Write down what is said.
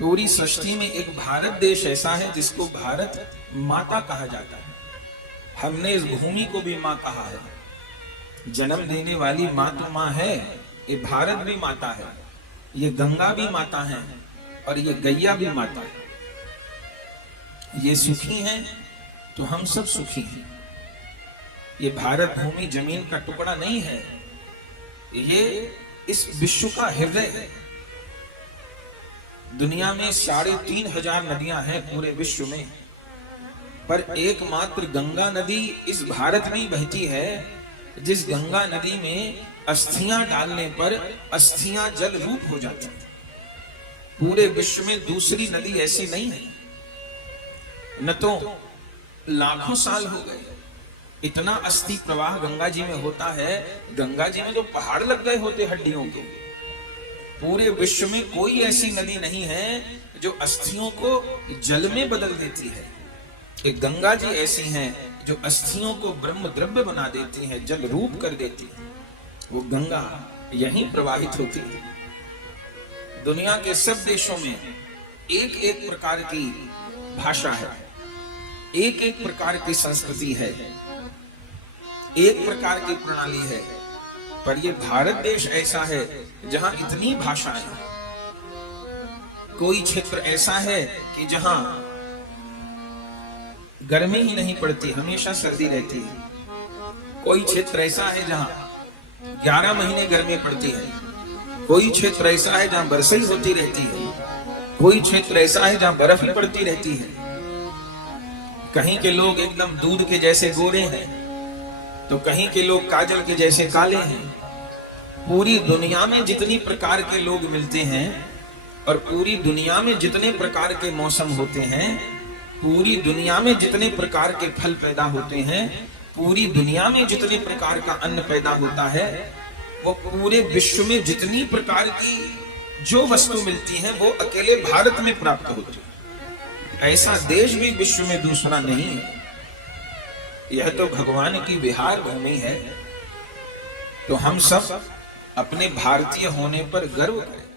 पूरी सृष्टि में एक भारत देश ऐसा है जिसको भारत माता कहा जाता है। हमने इस भूमि को भी माँ कहा है। जन्म देने वाली माँ तो माँ है, ये भारत भी माता है, ये गंगा भी माता है और ये गैया भी माता है। ये सुखी हैं तो हम सब सुखी हैं। ये भारत भूमि जमीन का टुकड़ा नहीं है, ये इस विश्व का हृदय है। दुनिया में 3,500 नदियां हैं पूरे विश्व में, पर एकमात्र गंगा नदी इस भारत में बहती है, जिस गंगा नदी में अस्थियां डालने पर अस्थियां जल रूप हो जाती हैं। पूरे विश्व में दूसरी नदी ऐसी नहीं है। न तो लाखों साल हो गए इतना अस्थि प्रवाह गंगा जी में होता है, गंगा जी में तो पहाड़ लग गए होते हड्डियों के। पूरे विश्व में कोई ऐसी नदी नहीं है जो अस्थियों को जल में बदल देती है। एक गंगा जी ऐसी हैं जो अस्थियों को ब्रह्म द्रव्य बना देती हैं, जल रूप कर देती है। वो गंगा यहीं प्रवाहित होती है। दुनिया के सब देशों में एक एक प्रकार की भाषा है, एक एक प्रकार की संस्कृति है, एक प्रकार की प्रणाली है, पर ये भारत देश ऐसा है जहां इतनी भाषाएं हैं। कोई क्षेत्र ऐसा है कि जहां गर्मी ही नहीं पड़ती, हमेशा सर्दी रहती है। कोई क्षेत्र ऐसा है जहां 11 महीने गर्मी पड़ती है। कोई क्षेत्र ऐसा है जहां बरसात ही होती रहती है। कोई क्षेत्र ऐसा है जहां बर्फ ही पड़ती रहती है। कहीं के लोग एकदम दूध के जैसे गोरे हैं तो कहीं के लोग काजल के जैसे काले हैं। पूरी दुनिया में जितनी प्रकार के लोग मिलते हैं और पूरी दुनिया में जितने प्रकार के मौसम होते हैं, पूरी दुनिया में जितने प्रकार के फल पैदा होते हैं, पूरी दुनिया में जितने प्रकार का अन्न पैदा होता है, वो पूरे विश्व में जितनी प्रकार की जो वस्तु मिलती है वो अकेले भारत में प्राप्त होती है। ऐसा देश भी विश्व में दूसरा नहीं है। यह तो भगवान की विहार भूमि है। तो हम सब अपने भारतीय होने पर गर्व करें।